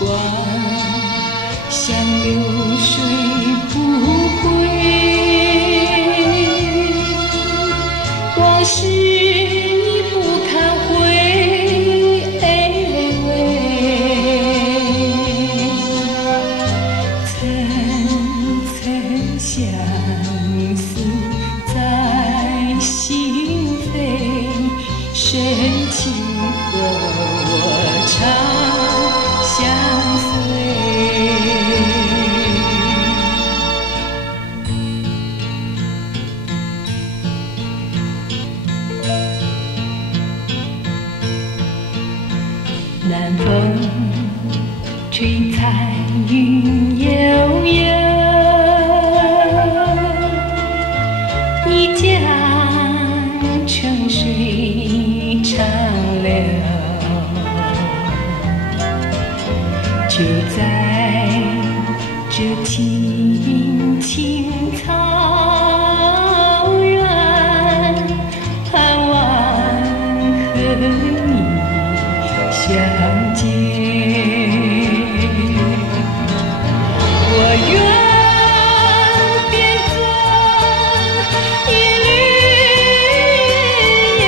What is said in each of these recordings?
光像流水不回，往事已不堪回味，层层相思在心扉，深情和我长相随。南风吹彩云悠悠，一江春水长流，就在这青青草原，盼望和你相见。我愿变作一缕云烟，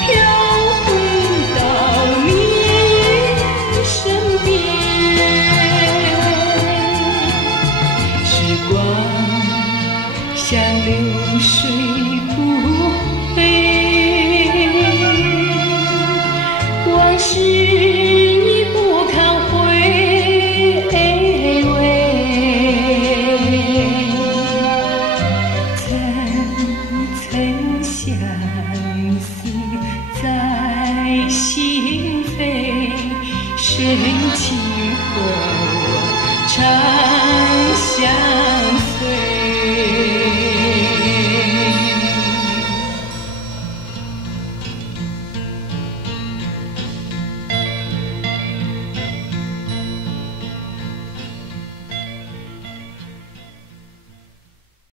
飘回到你身边。时光像流水不回，往事已不堪回味，层层相思在心扉，深情和我长相。